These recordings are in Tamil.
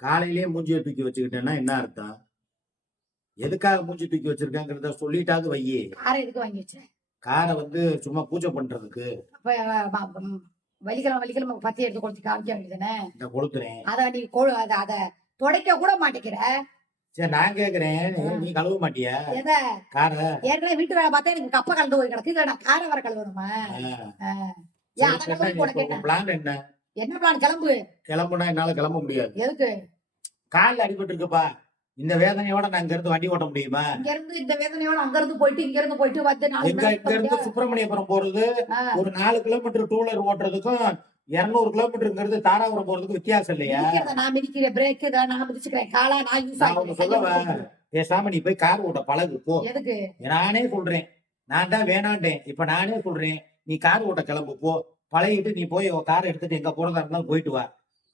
காலையிலேயே மூஞ்சியை தூக்கி வச்சுக்கிட்டேன்னா என்ன அர்த்தம்? எதுக்காக மூஞ்சி தூக்கி வச்சிருக்காங்கிறத சொல்லிட்டாவது வையி. காரை எதுக்கு வாங்கி வச்சேன்? காரை சும்மா பூஜை பண்றதுக்கு. அப்ப வலிக்கிழமை பத்தி எடுத்து கொடுத்து காமிக்க வேண்டியதுதானே? இந்த கொளுத்துறேன். அத நீ அத துடைக்க கூட மாட்டேங்கிற. சரி நான் கேக்குறேன், நீ கழுவ மாட்டியா எத? காரை. ஏற்கனவே வீட்டு வேலை பார்த்தா எனக்கு கப்ப கலந்து போய் கிடக்கு, இல்ல நான் காரை வர கழுவணுமா? பிளான் என்ன? என்ன பிளான்? கிளம்புனா என்னால கிளம்ப முடியாது. எதுக்கு? காலில் அடிபட்டு இருக்குப்பா. இந்த வேதனையோட நான் இங்க இருந்து வண்டி ஓட்ட முடியுமா? இங்க இருந்து இந்த வேதனையோட அங்க இருந்து போயிட்டு இங்க இருந்து போயிட்டு வந்து இங்க இருந்து சுப்பிரமணியபுரம் போறது ஒரு 4 கிலோமீட்டர் டூ வீலர் ஓட்டுறதுக்கும் 200 கிலோமீட்டருங்கிறது தாராபுரம் போறதுக்கு வித்தியாசம் இல்லையா? நான் மிதிக்கிறேன், பிரேக் நான் மிதிச்சுக்கிறேன், காலா நான் யூஸ் ஆகும். சொல்லுவேன், பேசாம நீ போய் கார் ஓட்ட பழகு போ. எதுக்கு? நானே சொல்றேன், நான் தான் வேணாண்டேன். இப்ப நானே சொல்றேன், நீ கார் ஓட்ட கிளம்பு போ. பழகிட்டு நீ போய் கார் எடுத்துட்டு எங்க போறதா இருந்தாலும் போயிட்டு வா.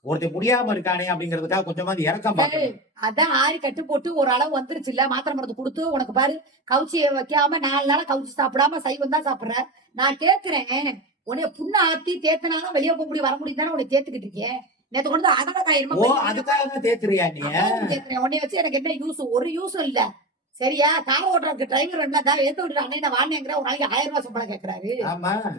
ஒருத்தர் முடியாம இருக்கானே அப்படிங்கறதுக்காக கொஞ்சமாவது இறக்கம் பாரு. அதான் ஆறி கட்டு போட்டு ஒரு அளவு வந்துருச்சு இல்ல, மாத்திரை மருந்து கொடுத்து உனக்கு பாரு கவுச்சியை வைக்காம 4 நாளா கவுச்சி சாப்பிடாம சைவம் தான் சாப்பிடுற. நான் கேக்குறேன், உன்னைய புண்ணு ஆத்தி தேத்தினாலும் வெளியே போக முடியும் வர முடியும் தானே உன்னை தேத்துக்கிட்டு இருக்கேன். நேத்து கொண்டு அதோட காயிரமா அதுக்காக தேத்துறியா நீ? தேத்துறேன். உன்னைய வச்சு எனக்கு என்ன யூஸ்? ஒரு யூஸும் இல்ல. சரியா? கார் ஓட்டுறதுக்கு டிரைவர் என்ன தான் எடுத்து விட்டு அண்ணன் வாங்கிங்கிற ஒரு நாளைக்கு 1000 ரூபாய் சம்பளம் கேட்கறாரு.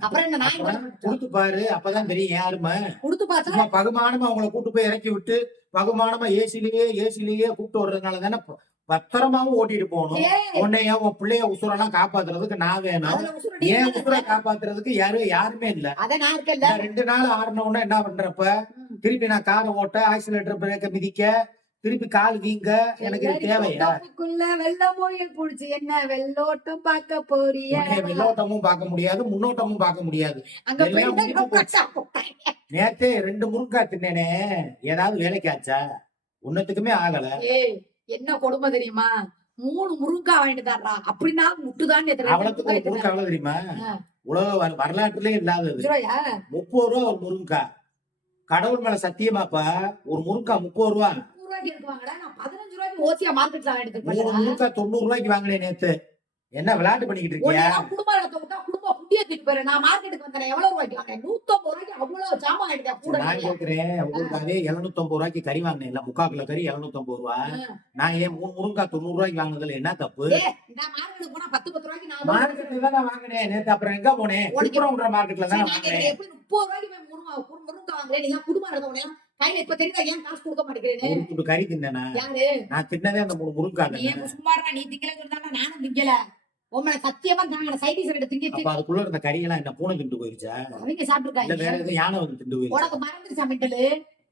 அப்புறம் என்ன நான் கொடுத்து பாரு, அப்பதான் தெரியும் யாருமா. கொடுத்து பார்த்தா பகுமானமா அவங்களை கூட்டு போய் இறக்கி விட்டு பகுமானமா ஏசிலேயே கூப்பிட்டு வர்றதுனால தானே பத்திரமாவும் ஓட்டிட்டு போகணும். உன்னைய உன் பிள்ளைய உசுரெல்லாம் காப்பாத்துறதுக்கு நான் வேணும். ஏன் உசுரை காப்பாத்துறதுக்கு யாருமே இல்ல. 2 நாள் ஆடின உடனே என்ன பண்றப்ப திருப்பி நான் காரை ஓட்ட ஆக்சிலேட்டர் பிரேக்க மிதிக்க திருப்பி கால் வீங்க எனக்கு தேவையா? வெள்ளமோயில் புடிச்சு என்ன வெள்ளோட்டம் பார்க்க போறியா? வெள்ளோட்டமும் பார்க்க முடியாது, முன்னோட்டமும் பார்க்க முடியாது. நேத்தே 2 முருங்கா தின்னேனே, ஏதாவது வேலைக்காச்சா? ஒன்னத்துக்குமே ஆகல. என்ன கொடுமை தெரியுமா? 3 முருங்கா வாங்கிட்டு தாரா அப்படின்னா முட்டுதான். அவ்வளவுக்கு முருங்கா எவ்வளவு தெரியுமா? உலக வரலாற்றுலயே இல்லாதது. 30 ரூபா ஒரு முருங்கா. கடவுள் மேல சத்தியமாப்பா, ஒரு முருங்கா 30 ரூபா. 15 ரூபாய்க்கு ஓசியா மார்க்கெட்ல வாங்கிட்டு 90 ரூபாய்க்கு வாங்கினேன் நேத்து. என்ன விளையாட்டு பண்ணிக்கிட்டு இருக்கியா? குடும்ப புண்டிய திட்டு. நான் மார்க்கெட்டுக்கு வந்தேன், எவ்வளவு ரூபாய்க்கு வாங்கினேன்? 150 ரூபாய்க்கு அவ்வளவு ஜாமான் ஆயிட்டேன் கூட. நான் கேக்குறேன், உங்களுக்கு அதே 750 ரூபாய்க்கு கறி வாங்கினேன் இல்ல, 3/4 கிலோ கறி 750 ரூபா. நான் ஏன் 3 முருங்கா 90 ரூபாய்க்கு வாங்கினதுல என்ன தப்பு? நான் மார்க்கெட்டுக்கு போனா 10 ரூபாய்க்கு நான் மார்க்கெட்ல தான் வாங்கினேன் நேத்து. அப்புறம் எங்க போனேன்? உள்புறம்ன்ற மார்க்கெட்ல தான் வாங்கினேன். எப்படி 30 ரூபாய்க்கு முருங்கா வாங்குறேன்? நீங்க குடும்பம் நடந்தவனே கையில இப்ப தெரியுதா ஏன் காசு கொடுக்க மாட்டேங்கிறேன்னு? கறி தின்னா யாரு? நான் தின்னதே அந்த 3 முருங்கா. நீ சும்மா நீ திங்கலன்னு சொன்னா நானும் திங்கல. உங்களை சத்தியமா தாங்க சைடிஸ் ரெண்டு திங்க. அதுக்குள்ள இருந்த கறியெல்லாம் என்ன பூனை திண்டு போயிருச்சா? அவங்க சாப்பிட்டுருக்காங்க. வேற எதுவும் யானை வந்து திண்டு போயிருச்சு. உனக்கு மறந்துருச்சா மெண்டலு?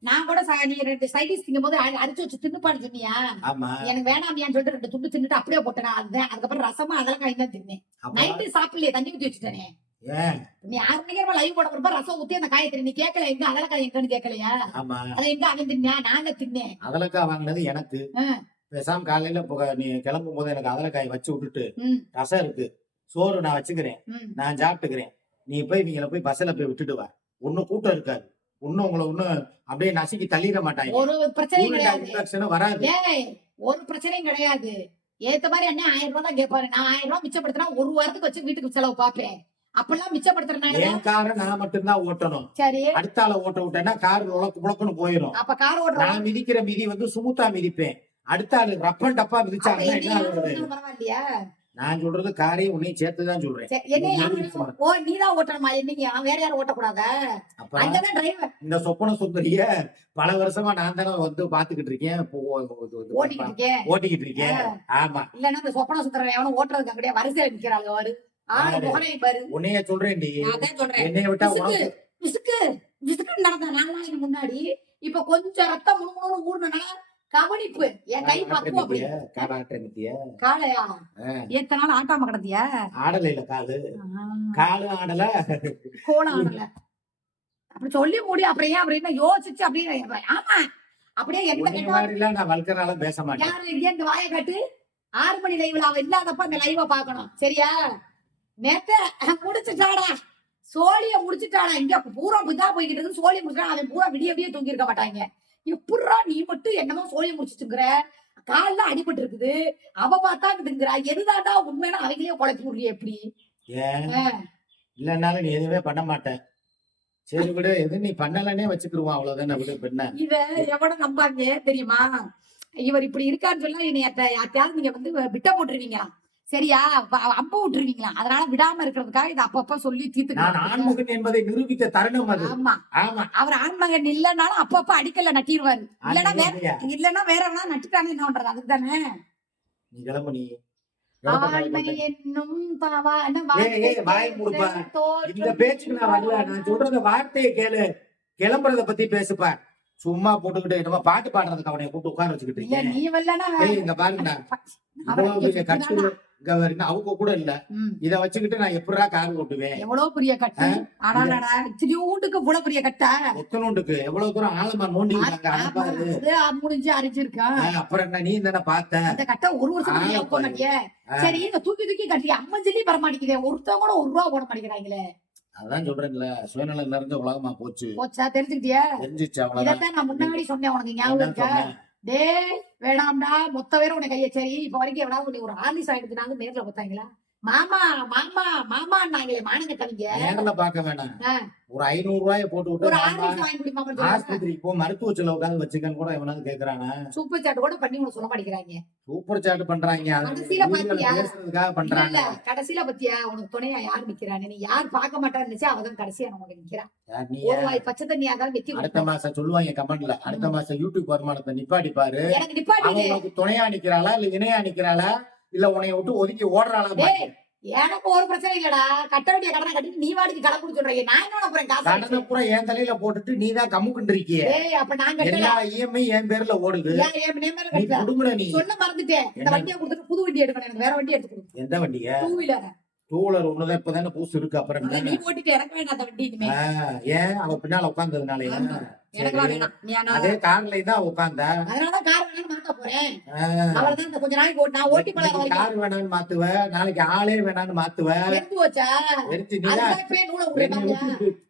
நான் கூட நீ 2 சைடிஸ் திங்கும் போது அடிச்சு வச்சு தின்னுப்பான்னு சொன்னியா? ஆமா. எனக்கு வேணாமியான்னு சொல்லிட்டு 2 துண்டு தின்னுட்டு அப்படியே போட்டேன். அதுக்கப்புறம் ரசமா அதெல்லாம் காய் தான் தின்னேன். நைட்டு சாப்பிடலையே, தண்ணி ஊத்தி வச்சுட்டேனே. நீ 6 மணி நேரமா லைவ் போட போறப்ப ரசம் ஊத்தி அந்த காயை தின்னு. நீ கேட்கல எங்க அதலக்காய் எங்கன்னு கேட்கலையா? அதை எங்க அவன் தின்னா? நாங்க தின்னேன். அதலக்காய் வாங்கினது எனக்கு. பேசாம காலையில நீ கிளம்பும் போது எனக்கு அதலக்காய் வச்சு விட்டுட்டு ரசம் இருக்கு, சோறு நான் வச்சுக்கிறேன், நான் சாப்பிட்டுக்கிறேன், நீ போய் நீங்கள போய் பஸ்ல போய் விட்டுட்டு வா. ஒன்னும் கூட்டம் இருக்காது, ஒன்னும் உங்களை ஒன்னும் அப்படியே நசுக்கி தள்ளிட மாட்டாங்க. ஒரு பிரச்சனையும் கிடையாது, வராது. ஒரு பிரச்சனையும் கிடையாது. ஏத்த மாதிரி என்ன 1000 ரூபாய் தான் கேட்பாரு. நான் 1000 ரூபாய் மிச்சப்படுத்தினா 1 வாரத்துக்கு வச்சு வீட்டுக்கு செலவு பாப்பேன். அப்பெல்லாம் மிச்சப்படுத்துறேன். என் காரை நான் மட்டும்தான் ஓட்டணும். சரி, அடுத்த ஆளை ஓட்ட விட்டேன்னா கார் உழக்குன்னு போயிடும். அப்ப கார் ஓட்டுற நான் மிதிக்கிற மிதி சுமுத்தா மிதிப்பேன். அடுத்த ஆளு ரப்பன் டப்பா மிதிச்சாங்கன்னா என்ன ஆகுது? பரவாயில்லையா? நான் சொல்றது காரையும் உன்னையும் சேர்த்துதான் சொல்றேன். நீதான் ஓட்டணுமா? என்னைக்கு வேற யாரும் ஓட்டக்கூடாதா? இந்த சொப்பன சுந்தரிய பல வருஷமா நான் தானே வந்து பாத்துக்கிட்டு இருக்கேன், ஓட்டிக்கிட்டு இருக்கேன். ஆமா, இல்லன்னா இந்த சொப்பன சுந்தர எவனும் ஓட்டுறதுக்கு அப்படியே வரிசையில நிக்கிறாங்க. உன்னைய சொல்றேன், என்னைய விட்டா விசுக்கு நடந்த 4 நாளைக்கு முன்னாடி இப்ப கொஞ்சம் ரத்தம் முழுமுழு ஊர்னால கவனிப்பு என் கை பக்குவம். காலையா எத்தனை நாள் ஆட்டாம கிடந்தியா? ஆடல இல்ல, காலு ஆடல, கோலம் ஆடல. அப்படி சொல்லி மூடி அப்புறம் ஏன் அப்படின்னா யோசிச்சு அப்படின்னு. ஆமா, அப்படியே எந்த நான் வல்கரால பேச மாட்டேன். யாரு இந்த வாயை காட்டு 6 மணி லைவ்ல அவ இல்லாதப்ப அந்த லைவ பாக்கணும். சரியா? நேத்த முடிச்சுட்டாடா, சோழிய முடிச்சுட்டாடா. இங்க பூரா புதா போய்கிட்டு இருக்கு. சோழிய முடிச்சுட்டா அவன் பூரா விடிய தூங்கி இருக்க மாட்டாங்க. எப்படா நீ மட்டும் என்னமோ சோழிய முடிச்சுட்டுங்கிற? கால்ல அடிபட்டு இருக்குது, அவ பார்த்தாங்குதுங்கிற. எதுதாண்டா உண்மையான அவங்களையே குழப்பி விடுறிய? எப்படி இல்லன்னாலும் நீ எதுவுமே பண்ண மாட்டேன். சரி விடு, எது நீ பண்ணலன்னே வச்சுக்கிருவான், அவ்வளவுதானே, விடு பெண்ண. இத எவட நம்பாங்க தெரியுமா? இவர் இப்படி இருக்கான்னு சொல்ல என்னை யார்ட்டையாவது நீங்க வந்து விட்ட போட்டுருவீங்களா? சரியா? அம்ப விட்டுருவீங்களா? அதனால விடாம இருக்கிறதுக்காக இதை அப்பப்ப சொல்லி நான் தீர்த்துக்கலாம். ஆண்மகன் என்பதை நிரூபித்த தருணம் அது. ஆமா, ஆமா. அவர் ஆண்மகன் இல்லைன்னாலும் அப்பப்ப அடிக்கல நட்டிடுவாரு. இல்லன்னா வேற இல்லையா? இல்லன்னா வேற எவனா நட்டுட்டாங்க என்ன பண்றது? அதுக்குதானே நீ கிளம்பு நீ. ஆண்மை என்னும் என்ன வாய் மூடுப்பா. இந்த பேச்சுக்கு நான் வரல. நான் சொல்றத வார்த்தையை கேளு. கிளம்புறத பத்தி பேசுப்பா. சும்மா போட்டுக்கிட்டு நம்ம பாட்டு பாடுறதுக்கு அவனை கூப்பிட்டு உட்கார வச்சுக்கிட்டு இல்ல இருக்கேன். நீ வரலன்னா இங்க பாருங்க, இவ்வளவு பெரிய கட்டு இங்க வருங்க, அவங்க கூட இல்ல. இத வச்சுக்கிட்டு நான் எப்படா கார் ஓட்டுவேன்? எவ்வளவு பெரிய கட்டு. ஆடாடா இத்திரியூண்டுக்கு இவ்வளவு பெரிய கட்டா? எத்தனோண்டுக்கு எவ்வளவு தூரம் ஆழமா நோண்டி இருக்காங்க பாரு. முடிஞ்சு அரிச்சிருக்கான். அப்புறம் என்ன, நீ தானே பார்த்த இந்த கட்ட ஒரு வருஷம் போக மாட்டியே. சரி, இந்த தூக்கி தூக்கி கட்டி அம்மஞ்சலி வர மாட்டேங்குதே. ஒருத்தவங்க கூட 1 ரூபா போட மாட்டேங்கிறாங்களே. அதான் சொல்றேன்ல, சுயநலம் நிறைஞ்ச உலகமா போச்சு. போச்சா? தெரிஞ்சுக்கிட்டியா? தெரிஞ்சிச்சு, அவ்வளவுதான். இதைத்தான் நான் முன்னாடி சொன்னேன், உனக்கு ஞாபகம் இருக்கா? டேய் வேணாம்டா, மொத்த பேரும் உனக்கு கைய. சரி, இப்ப வரைக்கும் எவ்வளவு ஒரு ஆர்லிஸ் ஆயிடுச்சுனாலும் நேர்ல பார்த்தாங்களா? மாமா மாமா மாமான்னாங்களே மானங்கட்டவங்க. நேர்ல பார்க்க வேணாம், ஒரு 500 ரூபாயை போட்டு ஒரு விட்டு ஆர்லிஸ் வாங்கி குடிமா. ஆஸ்பத்திரிக்கு போ, மருத்துவ செலவுக்காக வச்சுக்கன்னு கூட எவனாவது கேக்குறானா? சூப்பர் சாட் கூட பண்ணி உனக்கு சொல்ல மாட்டேங்கிறாங்க. சூப்பர் சாட் பண்றாங்க, கடைசியில பாத்தியா? பேசுறதுக்காக பண்றாங்க. கடைசியில பத்தியா உனக்கு துணையா யார் நிக்கிறான்னு? நீ யார் பார்க்க மாட்டான்னு நினைச்சா அவதான் கடைசியா நமக்கு நிக்கிறான். நீ ஒரு வாய் பச்சை தண்ணி அதான் வெத்தி. அடுத்த மாசம் சொல்லுவாங்க கமெண்ட்ல, அடுத்த மாசம் யூடியூப் வருமானத்தை நிப்பாட்டி பாரு. எனக்கு நிப்பாட்டி. உனக்கு துணையா நிக்கிறாளா இல்ல இணையா நிக்கிறாளா இல்ல உன்னை விட்டு ஒதுக்கி ஓடுறாளா? எனக்கு ஒரு பிரச்சனை இல்லடா. கட்ட வேண்டிய கடனை கட்டிட்டு நீ வாடிக்கு கடை குடிச்சுடுறீங்க. நான் என்ன போறேன்? கடனை பூரா என் தலையில போட்டுட்டு நீ தான் கம்முக்குண்டு இருக்கிய. அப்ப நான் எல்லா இஎம்ஐ என் பேர்ல ஓடுது. நீ குடுங்கல. நீ சொல்ல மறந்துட்டேன். இந்த வண்டியை கொடுத்துட்டு புது வண்டி எடுக்கணும். எனக்கு வேற வண்டி எடுத்து கொடு. எந்த வண்டிய? 2 வீலர். 2 வீலர் ஒண்ணுதான் இப்பதானே புதுசு இருக்கு. அப்புறம் நீ ஓட்டிட்டு எனக்கு வேண்டாம் அந்த வண்டி இனிமே. ஏன்? அவ பின்னால உட்கார்ந்ததுனால எனக்கு வேணாம். அதே கார்ல தான் உட்கார்ந்தா. அதனால கார் வேணும்னு மாத்த போறேன். அவ்வளவுதான். இந்த கொஞ்ச நாளைக்கு நான் ஓட்டி பழக வரேன். கார் வேணாம்னு மாத்துவ, நாளைக்கு ஆளே வேணாம்னு மாத்துவ. எடுத்து வச்சா எடுத்து நீ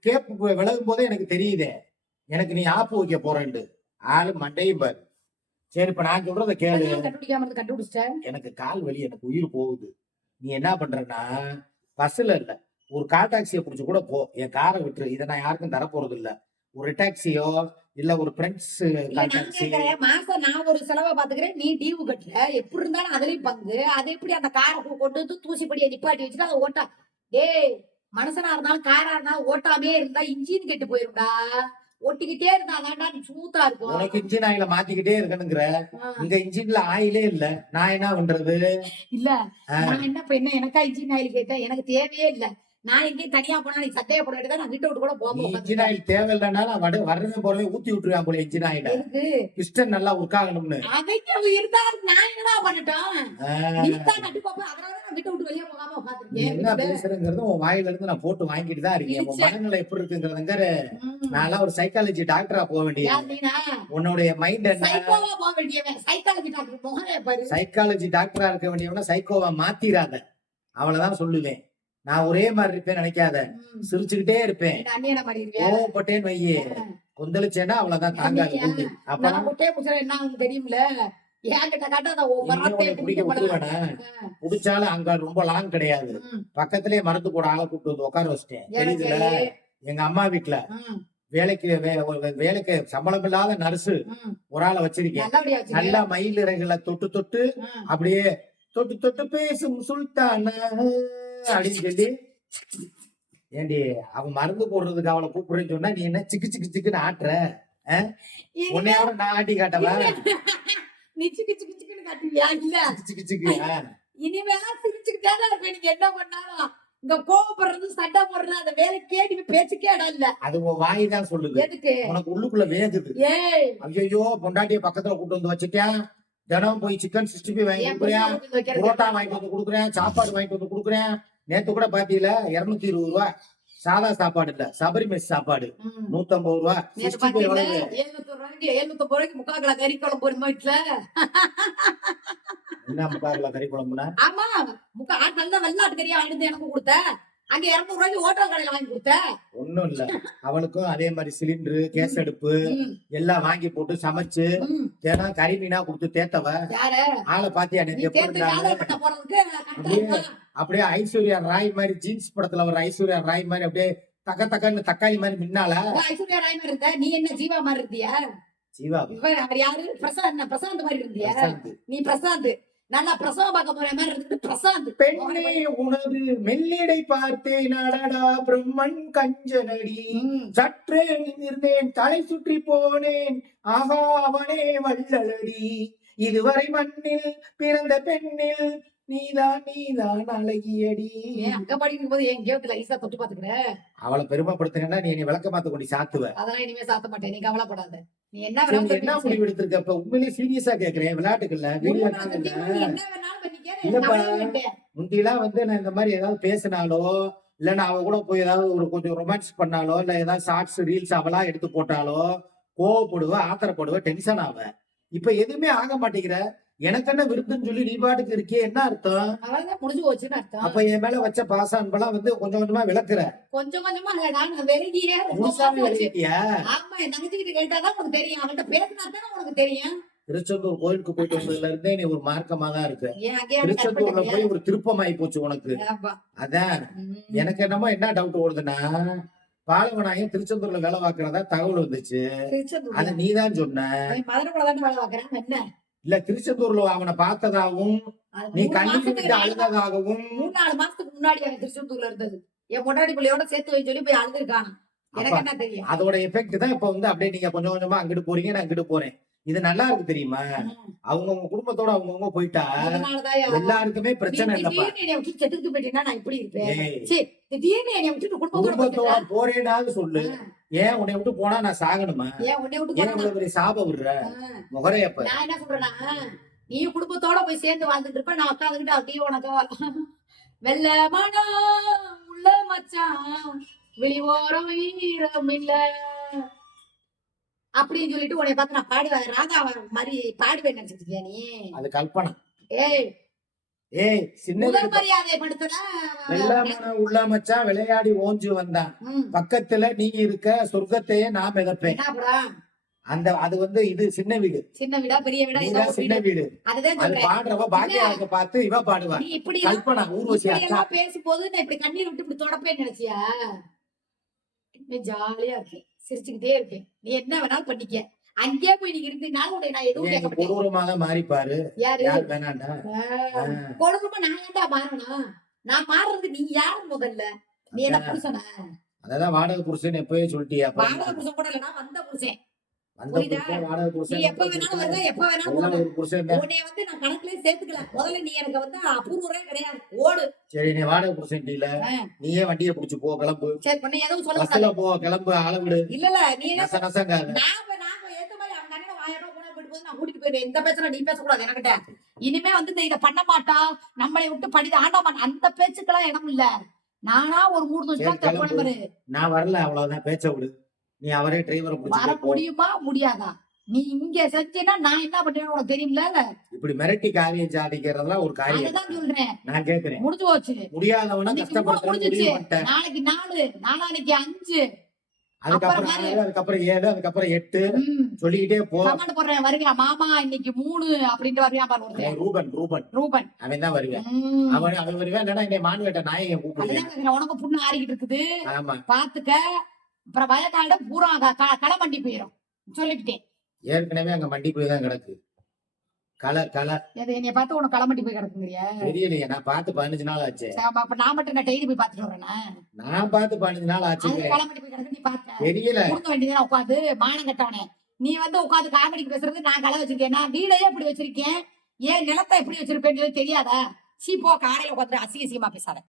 கேப்பு விலகும் போதே எனக்கு தெரியுதே, எனக்கு நீ ஆப்பு வைக்க போறேன்னு. ஆளு மண்டையும் பாரு. சரி, இப்ப நான் சொல்றத கேளு. கண்டுபிடிச்சிட்டேன். எனக்கு கால் வலி, எனக்கு உயிர் போகுது. நீ என்ன பண்றன்னா, பஸ்ல இல்ல, ஒரு கார் டாக்ஸியை பிடிச்சு கூட போ. என் காரை விட்டுரு. இதை நான் யாருக்கும் தர போறது இல்ல. ஒரு டாக்ஸியோ இல்ல ஒரு ஃப்ரெண்ட்ஸ் மாசம் நான் ஒரு செலவை பாத்துக்கிறேன். நீ டீவு கட்டுற. எப்படி இருந்தாலும் அதுலயும் பங்கு. அது எப்படி அந்த காரை கொண்டு வந்து தூசிப்படியை நிப்பாட்டி வச்சுட்டு அதை ஓட்டா? டேய், மனுஷனா இருந்தாலும் காரா இருந்தாலும் ஓட்டாமே இருந்தா இன்ஜின் கெட்டு போயிருந்தா. ஓட்டிக்கிட்டே இருந்தா தாண்டா ஸ்மூத்தா இருக்கும். உனக்கு இன்ஜின் ஆயில மாத்திக்கிட்டே இருக்கணுங்கிற. இங்க இன்ஜின்ல ஆயிலே இல்ல, நான் என்ன பண்றது? இல்ல நான் என்ன எனக்கா இன்ஜின் ஆயில் கேட்டேன்? எனக்கு தேவையே இல்ல. நான் எங்கேயும் தனியா போனா நீ சட்டையை போட வேண்டியதான். நான் வீட்டை விட்டு கூட போக. இன்ஜின் ஆயில் தேவையில்லைனாலும் வர்றது போறவே ஊத்தி விட்டுருவான் போல. இன்ஜின் ஆயில பிஸ்டன் நல்லா ஒர்க் ஆகணும்னு. அவங்க இருந்தா நான் என்னடா பண்ணட்டும்? அதனால வீட்டை விட்டு வெளியே போகாம உட்காந்துருக்கேன். என்ன பேசுறேங்கிறது உன் வாயில இருந்து நான் போட்டு வாங்கிட்டு தான் இருக்கேன். உன் மனநிலை எப்படி இருக்குங்கிறதுங்கிற நான் ஒரு சைக்காலஜி டாக்டரா போக வேண்டிய. உன்னுடைய மைண்ட் என்ன? போக வேண்டியவன் சைக்காலஜி டாக்டர். சைக்காலஜி டாக்டரா இருக்க வேண்டியவனா சைக்கோவா மாத்திராத, அவ்வளவுதான் சொல்லுவேன். நான் ஒரே மாதிரி இருப்பேன் நினைக்காத. சிரிச்சுக்கிட்டே இருப்பேன். கோவப்பட்டேன்னு வையே, கொந்தளிச்சேன்னா அவ்வளவுதான், தாங்காது. அப்ப தெரியும்ல, புடிச்சாலும் அங்க ரொம்ப லாங் கிடையாது, பக்கத்திலேயே மருந்து போட ஆளை கூப்பிட்டு வந்து உட்கார வச்சிட்டேன். தெரியுதுல, எங்க அம்மா வீட்டுல வேலைக்கு சம்பளம் இல்லாத நர்ஸு ஒரு ஆளை வச்சிருக்கேன். நல்லா மயில் இறைகளை தொட்டு தொட்டு அப்படியே தொட்டு தொட்டு பேசும் சுல்தான அப்படின்னு சொல்லி. ஏண்டி, அவன் மருந்து போடுறதுக்கு அவளை கூப்பிடுறேன்னு சொன்னா நீ என்ன சிக்கு சிக்கு சிக்குன்னு ஆட்டுற? உன்னையோட நான் ஆட்டி காட்டவா? நீ சிக்கு சிக்கு சிக்குன்னு காட்டுவியா? இல்ல சிக்கு சிக்கு. இனிமேல சிரிச்சுக்கிட்டே தான் இருப்பேன். நீங்க என்ன பண்ணாலும் இங்க கோவப்படுறது சண்டை போடுறது அந்த வேலை கேடி பேச்சுக்கே இடம் இல்ல. அது உன் வாய் தான் சொல்லுது. எதுக்கு? உனக்கு உள்ளுக்குள்ள வேகுது. ஐயோ, பொண்டாட்டிய பக்கத்துல கூட்டு வந்து வச்சுட்டேன். தினம் போய் சிக்கன் 65 வாங்கி கொடுக்குறேன், புரோட்டா வாங்கிட்டு வந்து கொடுக்குறேன், சாப்பாடு வாங்கிட்டு வந்து கொடுக்குறேன். நேத்து கூட பாத்தீங்களா, 220 ரூபா சாதா சாப்பாடு இல்ல, சபரி மெஸ் சாப்பாடு 150 ரூபா. 750 ரூபாய்க்கு 3/4 கிலோ கறி குழம்பு ஒரு வீட்டுல. என்ன 3/4 கிலோ கறி குழம்புனா? ஆமா, நல்ல வெள்ளாட்டு கறியா வாங்கிட்டு எனக்கு கொடுத்த. அங்க 200 ரூபாய்க்கு ஹோட்டல் கடையில வாங்கி கொடுத்த. ஒண்ணும் இல்ல, அவளுக்கும் அதே மாதிரி சிலிண்டரு, கேஸ் அடுப்பு எல்லாம் வாங்கி போட்டு சமைச்சு தினம் கறி மீனா கொடுத்து தேத்தவ. ஆளை பாத்தியா? அப்படியே ஐஸ்வர்யா ராய் மாதிரி, ஜீன்ஸ் படத்துல ஒரு ஐஸ்வர்யா ராய் மாதிரி அப்படியே தக்க தக்கன்னு தக்காளி மாதிரி மின்னால ஐஸ்வர்யா ராய் மாதிரி இருந்த, நீ என்ன ஜீவா மாதிரி இருந்தியா? ஜீவா அவர் யாரு? பிரசாந்த் மாதிரி இருந்தியா? பிரசாந்த். நீ பிரசாந்த் நல்லா பிரசவம் பார்க்க போற மாதிரி இருந்துட்டு பிரசாந்த். பெண்ணே உனது மெல்லிடை பார்த்தேன் அடடா பிரம்மன் கஞ்சனடி சற்றே நிமிர்ந்தேன் தலை சுற்றி போனேன் ஆஹா அவனே வள்ளலடி இதுவரை மண்ணில் பிறந்த பெண்ணில் நீதான் அழகியடி. ஏன் அங்க படிக்கும் போது என் கேட்டுல ஈஸா தொட்டு பாத்துக்கிற? அவளை பெருமைப்படுத்துனா நீ விளக்க மாத்த கொண்டு சாத்துவ. அதெல்லாம் இனிமே சாத்த மாட்டேன், நீ கவலைப்படாத. நீ என்ன சரி, வேணாலும் என்ன முடிவு எடுத்திருக்க? இப்ப உண்மையிலேயே சீரியஸா கேக்குறேன், விளையாட்டுக்குல்ல வீடியோ என்ன வேணாலும் பண்ணிக்க, இல்லப்பா. நான் வரவே மாட்டேன். முந்திலாம் நான் இந்த மாதிரி ஏதாவது பேசினாலோ இல்ல நான் அவ கூட போய் ஏதாவது ஒரு கொஞ்சம் ரொமான்ஸ் பண்ணாலோ இல்ல ஏதாவது ஷார்ட்ஸ் ரீல்ஸ் அவளா எடுத்து போட்டாலோ கோவப்படுவ, ஆத்திரப்படுவ, டென்ஷன் ஆவ. இப்ப எதுவுமே ஆக மாட்டேங்கிற. எனக்கு என்ன விருதுன்னு சொல்லி நீ பாட்டுக்கு இருக்கே, என்ன அர்த்தம்? அவ்வளவுதான் முடிஞ்சு போச்சுன்னு அர்த்தம். அப்ப என் மேல வச்ச பாசான்பெல்லாம் கொஞ்சம் கொஞ்சமா விளக்குற. கொஞ்சம் கொஞ்சமா இல்லடா, நான் வெறுகியே முழுசாவே விளக்கிட்டியா? ஆமா, என் தங்கச்சிக்கிட்ட கேட்டாதான் உனக்கு தெரியும், அவன்கிட்ட பேசினாதான் உனக்கு தெரியும். திருச்செந்தூர் கோயிலுக்கு போயிட்டு வந்ததுல இருந்தே நீ ஒரு மார்க்கமா தான் இருக்க. ஏன் அங்கேயே திருச்செந்தூர்ல போய் ஒரு திருப்பமாயி போச்சு உனக்கு. ஆமா. அதான் எனக்கு என்னமோ என்ன டவுட் ஓடுதுன்னா, பாலவனாயும் திருச்செந்தூர்ல வேலை பார்க்கறதா தகவல் வந்துச்சு. திருச்செந்தூர் அத நீதான் சொன்ன. மதுரைக்குள்ள தானே வேலை பார்க்கறேன். என்ன இல்ல திருச்செந்தூர்ல அவனை பார்த்ததாகவும் அது நீ 3 கண்ணீர் மாசத்துக்கு விட்டு அழுததாகவும் 3-4 மாசத்துக்கு முன்னாடி அவன் திருச்செந்தூர்ல இருந்தது. என் பொண்டாடி பிள்ளையோட சேர்த்து வை சொல்லி போய் அழுதுருக்கான். எனக்கு என்ன தெரியும்? அதோட எஃபெக்ட் தான் இப்ப அப்படியே நீங்க கொஞ்சம் கொஞ்சமா அங்கிட்டு போறீங்க, நான் அங்கிட்டு போறேன். இது நல்லா இருக்கு தெரியுமா? அவங்கவுங்க குடும்பத்தோட அவங்கவுங்க போயிட்டா அதனாலதான் எல்லாருக்குமே பிரச்சனை இல்லப்பா. திடீர்னு என்னை விட்டு செத்துட்டு போயிட்டீங்கன்னா நான் இப்படி இருப்பேன். ஏய், சரி, திடீர்னு என்னை விட்டுட்டு குடும்பத்தோட குடும்பத்தோட போயிட்டா, போறேனாவது சொல்லு. ஏன் உன்னை விட்டு போனா நான் சாகணுமா? ஏன் உன்னை விட்டு ஏன் போனா இவ்வளவு பெரிய சாபம் விடுற முகரையப்ப? நான் என்ன சொல்றேன்னா, நீ குடும்பத்தோட போய் சேர்ந்து வாழ்ந்துட்டு இருப்ப, நான் உட்காந்துக்கிட்டு அப்படியே உனக்கு வெள்ள மனம் உள்ள மச்சான் வெளிவோரம் ஈரம் இல்ல அப்படின்னு சொல்லிட்டு உன்னை பார்த்து நான் பாடுவேன். ராதா மாதிரி பாடுவேன் நினைச்சிருக்கியா நீ? அது கல்பனை. ஏய், ஏய் சின்ன முதல் மரியாதை படுத்தல. வெள்ளாமன உள்ள மச்சான் விளையாடி ஓஞ்சு வந்தான். பக்கத்துல நீ இருக்க சொர்க்கத்தையே நான் மிதப்பேன். என்ன படம்? அது இது சின்ன வீடு. சின்ன வீடா பெரிய வீடா? நீதான் சின்ன வீடு. அதுதான் அது சொல்றேன். பாடுறவ பாக்கியாவுக்கு பார்த்து இவ பாடுவா. நீ இப்படி கல்பனா ஊர்வசி அக்கா. எல்லாம் பேசும்போது நான் இப்படி கண்ணீர் விட்டு இப்படி தொடப்பேன்னு நினைச்சியா? ஜாலியா இருக்கு, சிரிச்சுக்கிட்டே இருக்கேன். நீ என்ன வேணாலும் பண்ணிக்க. அங்கேயே போய் நீங்க இருந்தீங்கனாலும் உன்னை நான் எதுவும் கேட்க மாட்டேன். கொடூரமாக மாறிப்பாரு. யாரு யார் வேணாண்டா? கொடூரமா நான் ஏன்டா மாறணும்? நான் மாறுறதுக்கு நீ யாரு முதல்ல? நீ என்ன புருஷனா? அதான் வாடகை புருஷன் எப்பவே சொல்லிட்டியா? வாடகை புருஷன் கூட இல்லனா வந்த புருஷன். வந்த புரியுதா? புருஷன் வாடகை நீ புருஷன் எப்ப வேணாலும் வருவ, எப்ப வேணாலும் எல்லாம் போவ. ஒரு புருஷன் தான். உன்னை நான் கணக்குலயே சேர்த்துக்கல. முதல்ல நீ எனக்கு அபூர்வரே கிடையாது. ஓடு. சரி நீ வாடகை புருஷன் இல்ல, நீயே வண்டியை புடிச்சு போ, கிளம்பு. சரி பண்ணி எதுவும் சொல்ல பஸ்ல மாட்டேன். போ, கிளம்பு, அளவிடு. இல்ல நீ என்ன நசங்காத. நான் ஏத்த மாதிரி அவங்க அண்ணன் வாயாடோ போனா போயிட்டு போது நான் கூட்டிட்டு போயிடுவேன். எந்த பேச்சுல நீ பேசக்கூடாது எனக்கிட்ட. இனிமே இந்த இதை பண்ண மாட்டா, நம்மளை விட்டு படித ஆண்டா மாட்டா, அந்த பேச்சுக்கெல்லாம் இடம் இல்ல. நானா ஒரு 3 நிமிஷம் தப்பு பாரு. நான் வரல, அவ்வளவுதான், பேச்ச விடு. நீ அவரே டிரைவரை வர புடிச்சு போ. முடியுமா முடியாதா? நீ இங்க செஞ்சேன்னா நான் என்ன பண்றேன்னு உனக்கு தெரியும்ல. இப்படி மிரட்டி காரியம் சாதிக்கிறதுலாம் ஒரு காரியம். அதுதான் சொல்றேன். நான் கேக்குறேன், முடிஞ்சு போச்சு. முடியாதவன இன்னைக்கு கஷ்டப்படுத்த முடிஞ்சிச்சு. முடிவு பண்ணிட்டேன். நாளைக்கு 4, நாளானைக்கு 5, அதுக்கப்புறம் அப்புறம் 4, அதுக்கப்புறம் 7, அதுக்கப்புறம் 8 சொல்லிக்கிட்டே போ. கமெண்ட் போடுறேன். வருவியா மாமா இன்னைக்கு 3 அப்படின்ட்டு வருவியா பாரு ஒருத்தன். ரூபன் அவன் தான் வருவேன். அவன் வருவேன். இல்லன்னா என்னை மான்வேட்ட நாயகன் கூப்பிடுவேன். அதுதான் கேக்குறேன். உனக்கு புண்ணு ஆறிக்கிட்டு இருக்குது, ஆமா, பாத்துக்க. அப்புறம் வயக்காடு பூரா களமண்டி போயிடும் சொல்லிக்கிட்டேன். ஏற்கனவே அங்க மண்டி போய் தான் கிடக்கு. கலர் என்னைய பார்த்து உனக்கு களமண்டி போய் கிடக்குங்கிறியா? தெரியலையே, நான் பார்த்து 15 நாள் ஆச்சு. அப்ப நான் மட்டும் நான் டெய்லி போய் பாத்துட்டு வரேன்னா? நான் பார்த்து 15 நாள் ஆச்சு. அது களமண்டி போய் கிடக்கு, நீ பாத்த தெரியல. கொடுக்க வேண்டியதா உட்காந்து மானம் கட்டவனே. நீ உட்காந்து காமெடிக்கு பேசுறது, நான் களை வச்சிருக்கேன், நான் வீடையே இப்படி வச்சிருக்கேன், ஏன் நிலத்தை எப்படி வச்சிருப்பேன்னு தெரியாதா? சீ போ, காலையில உட்காந்து அசிங்கமா பேசாத.